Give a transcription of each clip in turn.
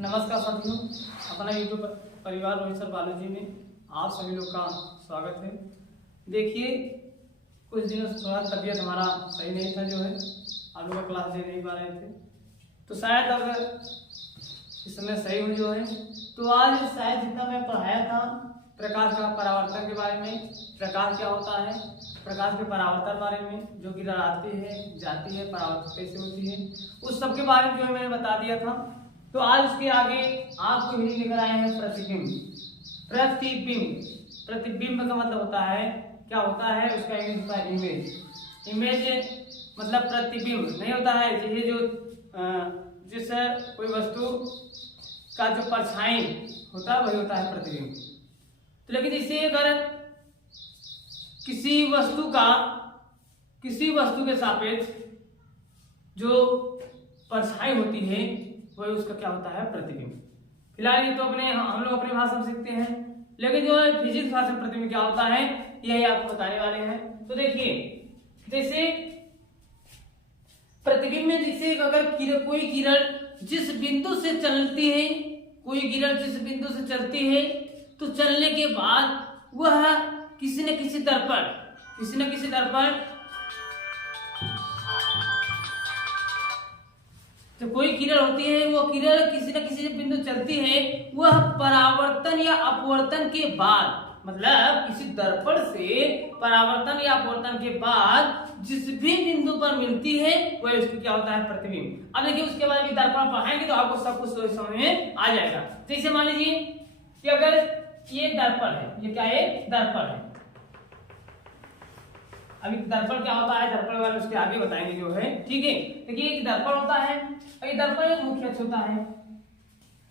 नमस्कार साथियों, अपना यूट्यूब परिवार रोहित सर बालाजी में आप सभी लोग का स्वागत है। देखिए, कुछ दिनों से थोड़ा तबीयत हमारा सही नहीं था, जो है आप लोग का क्लास ले नहीं पा रहे थे, तो शायद अब इस समय सही हुई जो है। तो आज शायद जितना मैं पढ़ाया था प्रकाश का परावर्तन के बारे में, प्रकाश क्या होता है, प्रकाश के परावर्तन बारे में, जो कि आती है जाती है, परावर्तन कैसे होती है, उस सब के बारे में जो है मैंने बता दिया था। तो आज उसके आगे आपको हिंदी लेकर आए हैं प्रतिबिंब। प्रतिबिंब, प्रतिबिंब का मतलब होता है, क्या होता है उसका इंग्लिश होता है इमेज। इमेज मतलब प्रतिबिंब नहीं होता है, ये जो जिस कोई वस्तु का जो परछाई होता है वही होता है प्रतिबिंब। तो लेकिन इसे अगर किसी वस्तु के सापेक्ष जो परछाई होती है वही उसका क्या होता है, प्रतिबिंब। फिलहाल ये तो हम लोग अपनी भाषा में सीखते हैं, लेकिन जो फिजिक्स भाषा में प्रतिबिंब क्या होता है यही आपको बताने वाले हैं। तो देखिए, जैसे प्रतिबिंब में जैसे अगर कोई किरण जिस बिंदु से चलती है, कोई किरण जिस बिंदु से चलती है, तो चलने के बाद वह किसी न किसी दर्पण तो कोई किरण होती है, वो किरण किसी न किसी बिंदु चलती है, वह परावर्तन या अपवर्तन के बाद, मतलब किसी दर्पण से परावर्तन या अपवर्तन के बाद जिस भी बिंदु पर मिलती है वह उसकी क्या होता है, प्रतिबिंब। अब देखिए, उसके बाद भी दर्पण पढ़ाएंगे तो आपको सब कुछ समझ में आ जाएगा। जैसे मान लीजिए कि अगर ये दर्पण है, ये क्या है, दर्पण है। अभी दर्पण क्या होता है, दर्पण वाले उसके आगे बताएंगे जो है, ठीक है। देखिए, एक दर्पण होता है और ये दर्पण एक मुख्य अक्ष होता है।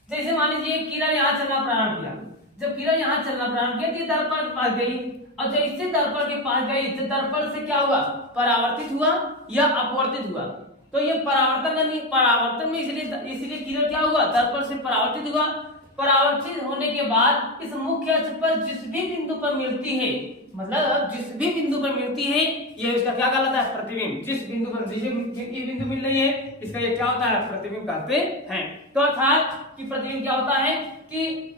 जैसे मान लीजिए किरण यहाँ चलना प्रारंभ किया, जब किरण यहाँ चलना प्रारंभ किया तो दर्पण के पास गई, और जैसे दर्पण के पास गई तो दर्पण से क्या हुआ, परावर्तित हुआ या अपवर्तित हुआ। तो ये परावर्तन में इसलिए किरण क्या हुआ, दर्पण से परावर्तित हुआ। परावर्तित होने के बाद इस मुख्य अक्ष पर जिस भी बिंदु पर मिलती है, मतलब जिस भी बिंदु पर मिलती है, ये इसका क्या कहलाता है, प्रतिबिंब। जिस बिंदु पर ये बिंदु मिल रही है, इसका ये क्या होता है, प्रतिबिंब कहते हैं। तो अर्थात कि प्रतिबिंब क्या होता है कि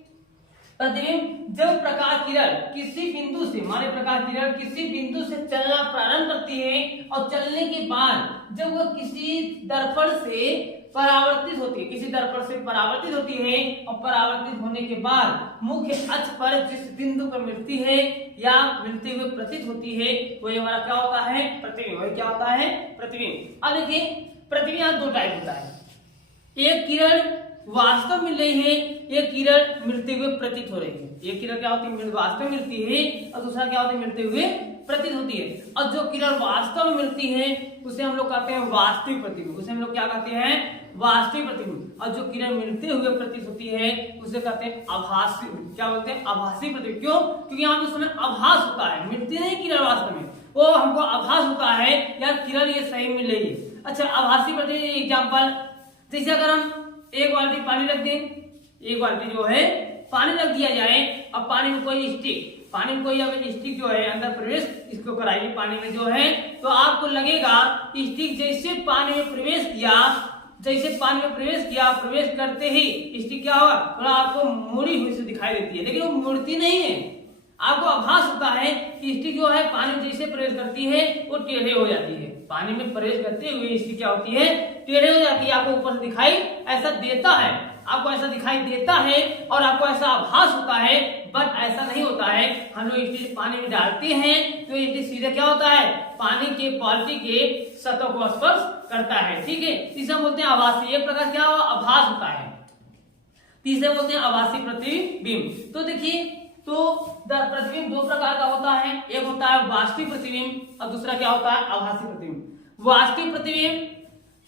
प्रतिबिंब जब प्रकाश किरण किसी बिंदु से, माने प्रकाश किरण किसी बिंदु से चलना प्रारंभ करती है और चलने के बाद जब वह किसी दर्पण से परावर्तित होती है, किसी दर्पण से परावर्तित होती है, और परावर्तित होने के बाद मुख्य अक्ष पर जिस बिंदु पर मिलती है या मिलते हुए प्रतीत होती है वही हमारा क्या होता है, प्रतिबिंब। वही क्या होता है, प्रतिबिंब। अब देखिए, प्रतिबिंब यहाँ दो टाइप होता है, एक किरण वास्तव मिल रही है, एक किरण मिलते हुए प्रतीत हो रही है। एक किरण क्या होती है, वास्तव मिलती है, और दूसरा क्या होता है, मिलते हुए प्रतीत होती है। और जो किरण वास्तव में मिलती है उसे हम लोग कहते हैं वास्तविक प्रतिबिंब, उसे हम लोग क्या कहते हैं, वास्तविक प्रतिबिंब। और जो किरण मिलते हुए प्रतीत होती है उसे कहते हैं आभासी, क्या बोलते हैं, आभासी प्रतिबिंब। क्यों? क्योंकि यहाँ पे उसमें आभास होता है, मिलती नहीं किरण वास्तव में, वो हमको आभास होता है यार किरण ये सही मिल रही है। अच्छा, आभासी प्रतिबिंब एग्जाम्पल, जैसे अगर हम एक बाल्टी पानी रख दें, एक बाल्टी जो है पानी रख दिया जाए, अब पानी में कोई स्टिक जो है अंदर प्रवेश इसको कराइए पानी में जो है, तो आपको लगेगा स्टिक जैसे पानी में प्रवेश किया, प्रवेश करते ही स्टिक क्या हुआ, थोड़ा आपको मुड़ी हुई से दिखाई देती है, लेकिन वो मुड़ती नहीं है। आपको आभास होता है कि स्टिक जो है पानी में जैसे प्रवेश करती है वो टेढ़े हो जाती है, पानी में प्रवेश करते हुए स्टिक क्या होती है, टेढ़े हो जाती है। आपको ऊपर से दिखाई ऐसा देता है, आपको ऐसा दिखाई देता है और आपको ऐसा आभास होता है, बट ऐसा नहीं होता है। हम लोग स्टिक पानी में डालते हैं तो स्टिक सीधे क्या होता है, पानी के बाल्टी के सतह को स्पर्श करता है, ठीक है। इसे हम बोलते हैं आभासी, एक प्रकार क्या हुआ, आभास होता है। तीसरे बोलते हैं आभासी प्रतिबिंब। तो देखिए, तो प्रतिबिंब दो प्रकार का होता है, एक होता है वास्तविक प्रतिबिंब और दूसरा क्या होता है, आभासी प्रतिबिंब। वास्तविक प्रतिबिंब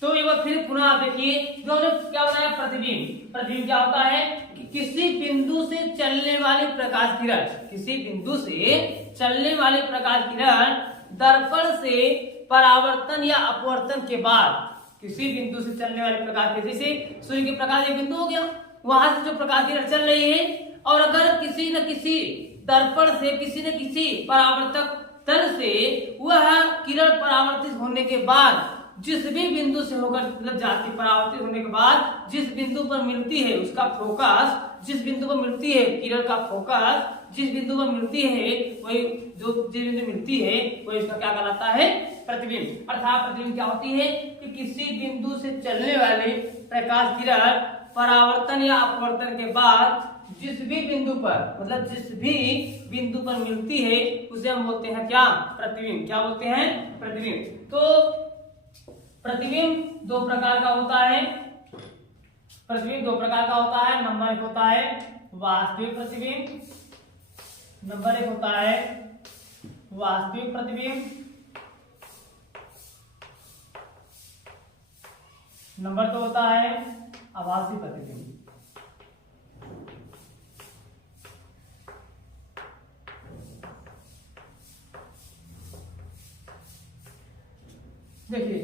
तो एक बार फिर पुनः आप देखिए, जो हमने क्या बताया, प्रतिबिंब क्या होता है कि किसी बिंदु से चलने वाली प्रकाश किरण, किसी बिंदु से चलने वाली प्रकाश किरण दर्पण से परावर्तन या अपवर्तन के बाद, किसी बिंदु से चलने वाले प्रकाश किरण, जैसे सूर्य के प्रकाश एक बिंदु हो गया, वहां से जो प्रकाश किरण चल रही है, और अगर किसी न किसी दर्पण से, किसी न किसी परावर्तक तल से वह किरण परावर्तित होने के बाद जिस भी बिंदु से होकर मतलब जाती परावर्तित होने के बाद जिस बिंदु पर मिलती है उसका फोकस, जिस बिंदु पर मिलती है किरण का फोकस, जिस बिंदु पर मिलती है वही जो जिस बिंदु मिलती है वही इसका क्या कहलाता है, प्रतिबिंब। अर्थात प्रतिबिंब क्या होती है कि किसी बिंदु से चलने वाली प्रकाश किरण परावर्तन या अपवर्तन के बाद जिस भी बिंदु पर मतलब जिस भी बिंदु पर मिलती है उसे हम बोलते हैं क्या, प्रतिबिंब। क्या बोलते हैं, प्रतिबिंब। तो प्रतिबिंब दो प्रकार का होता है, प्रतिबिंब दो प्रकार का होता है। नंबर एक होता है वास्तविक प्रतिबिंब, नंबर एक होता है वास्तविक प्रतिबिंब, नंबर दो होता है आभासी प्रतिबिंब। देखिए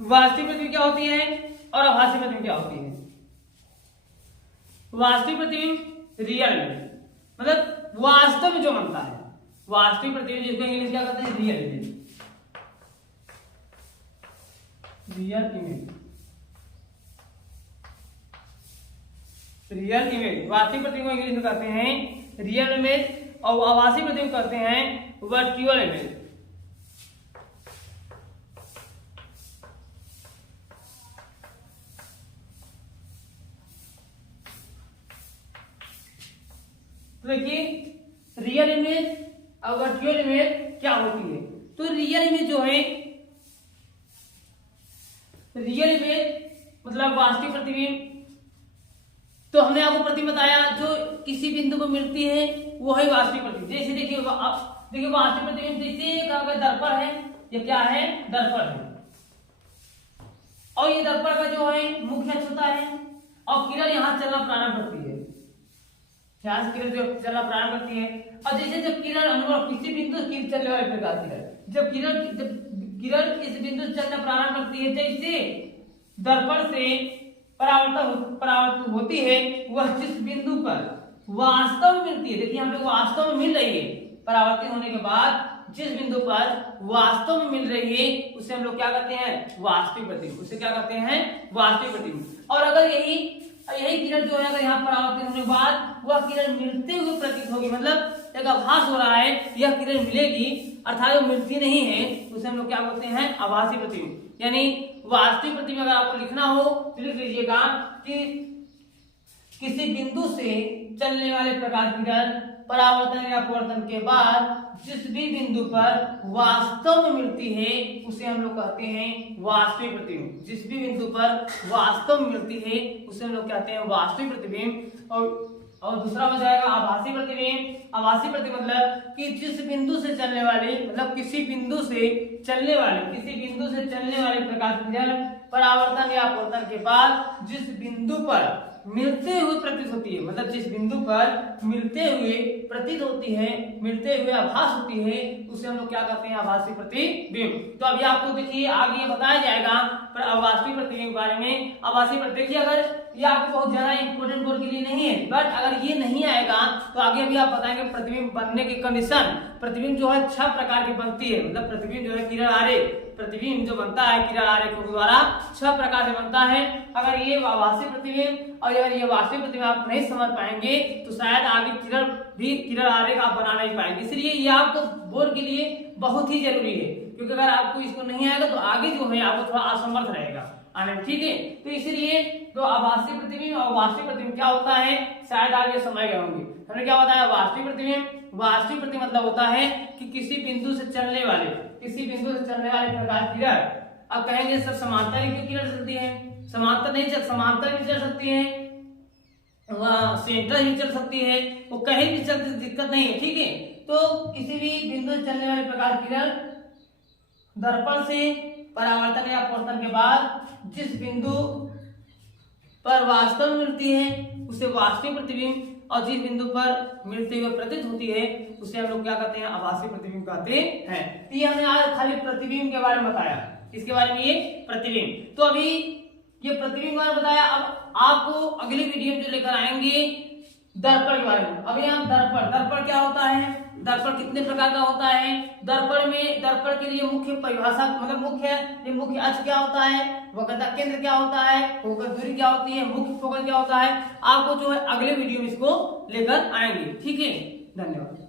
वास्तविक प्रतिबिंब क्या होती है और आभासी प्रतिबिंब क्या होती है। वास्तविक प्रतिबिंब रियल इमेज, मतलब वास्तव में जो बनता है, वास्तविक प्रतिबिंब जिसको इंग्लिश क्या कहते हैं, real image, real image, real image. वास्तविक प्रतिबिंब को इंग्लिश में कहते हैं रियल इमेज और आभासी प्रतिबिंब कहते हैं वर्चुअल इमेज। देखिए रियल इमेज और वर्चुअल इमेज क्या होती है। तो रियल इमेज जो है, रियल इमेज मतलब वास्तविक प्रतिबिंब, तो हमने आपको प्रतिबिंब बताया जो किसी बिंदु को मिलती है वो है वास्तविक प्रतिबिंब। जैसे देखिए देखिए वास्तविक प्रतिबिंब जैसे दर्पण है, ये क्या है, दर्पण है, और ये दर्पण का जो है मुख्य अक्ष होता है और किरण यहाँ चलना प्रारंभ करती है, यहाँ से किरण जो चलना प्रारंभ करती है। और जैसे जब किरण अनुभव किसी बिंदु से चलने वाले प्रकाश किरण जब किरण इस बिंदु से चलना प्रारंभ करती है, जैसे दर्पण से परावर्तन होती है, वह जिस बिंदु पर वास्तव में मिलती है, देखिए हम लोग वास्तव में मिल रही है, परावर्तित होने के बाद जिस बिंदु पर वास्तव में मिल रही है उसे हम लोग क्या कहते हैं, वास्तविक प्रतिबिंब। उसे क्या कहते हैं, वास्तविक प्रतिबिंब। और अगर यही किरण जो है अगर यहाँ परावर्तित होने के बाद वह किरण मिलते हुए प्रतीत होगी, मतलब एक आभास हो रहा है यह किरण मिलेगी, अर्थात वो मिलती नहीं है, उसे हम लोग क्या बोलते हैं, आभासी प्रतिबिंब। यानी वास्तविक प्रतिबिंब अगर आपको लिखना हो तो लिख लीजिएगा कि किसी बिंदु से चलने वाले प्रकाश किरण परावर्तन या अपवर्तन के बाद जिस भी बिंदु पर वास्तव में मिलती है उसे हम लोग कहते हैं वास्तविक प्रतिबिंब। जिस भी बिंदु पर वास्तव में मिलती है उसे हम लोग कहते हैं वास्तविक प्रतिबिंब। और दूसरा हो जाएगा आभासी प्रतिबिंब। आभासी प्रतिबिंब मतलब कि जिस बिंदु से चलने वाले मतलब किसी बिंदु से चलने वाले प्रकाश किरण परावर्तन या अपवर्तन के बाद जिस बिंदु पर मिलते हुए प्रतीत होती है, मतलब जिस बिंदु पर मिलते हुए प्रतीत होती है, मिलते हुए आभास होती है, उसे हम लोग क्या कहते हैं, आभासी प्रतिबिंब। तो अभी आपको देखिए आगे बताया जाएगा पर आभासी प्रतिबिंब के बारे में। आभासी प्रतिबिंब देखिए अगर ये आपको बहुत ज्यादा इंपोर्टेंट बोर्ड के लिए नहीं है, बट अगर ये नहीं आएगा तो आगे भी आप बताएंगे प्रतिबिंब बनने की कंडीशन। प्रतिबिंब जो है 6 प्रकार की बनती है, मतलब प्रतिबिंब जो है किरण आरेख, प्रतिबिंब जो बनता है किरण आरेखों द्वारा 6 प्रकार से बनता है। अगर ये आभासी प्रतिबिंब और अगर ये वास्तविक प्रतिबिंब आप नहीं समझ पाएंगे तो शायद आगे किरण आरेख आप बना नहीं पाएंगे। इसलिए ये आपको बोर्ड के लिए बहुत ही जरूरी है, क्योंकि अगर आपको इसको नहीं आएगा तो आगे जो है आपको थोड़ा असमर्थ रहेगा आने, ठीक है। तो इसलिए तो आभासी प्रतिबिंब और वास्तविक प्रतिबिंब क्या होता है शायद आगे समझ गए होंगे। हमने क्या बताया, वास्तविक प्रतिबिंब मतलब होता है कि किसी बिंदु से चलने वाले प्रकाश किरण, अब कहेंगे सर समांतर ही क्यों किरण चलती है, समांतर भी चल सकती है, सेंटर ही चल सकती है, वो कहीं भी चलती दिक्कत नहीं है, ठीक है। तो किसी भी बिंदु से चलने वाले प्रकाश किरण दर्पण से परावर्तन या अपवर्तन के बाद जिस बिंदु पर वास्तव में मिलती है उसे वास्तविक प्रतिबिंब, और जिस बिंदु पर मिलते हुए प्रतीत होती है उसे हम लोग क्या कहते हैं, आभासी प्रतिबिंब कहते हैं। तो ये हमने आज खाली प्रतिबिंब के बारे में बताया, इसके बारे में ये प्रतिबिंब। तो अभी ये प्रतिबिंब के बारे में बताया, अब आपको अगली वीडियो में जो लेकर आएंगे दर्पण के बारे में। अभी हम दर्पण क्या होता है, दर्पण कितने प्रकार का होता है। दर्पण के लिए मुख्य परिभाषा मतलब मुख्य अक्ष क्या होता है, वक्रता केंद्र क्या होता है, फोकस दूरी क्या होती है, मुख्य फोकस क्या होता है, आपको जो है अगले वीडियो में इसको लेकर आएंगे। ठीक है, धन्यवाद।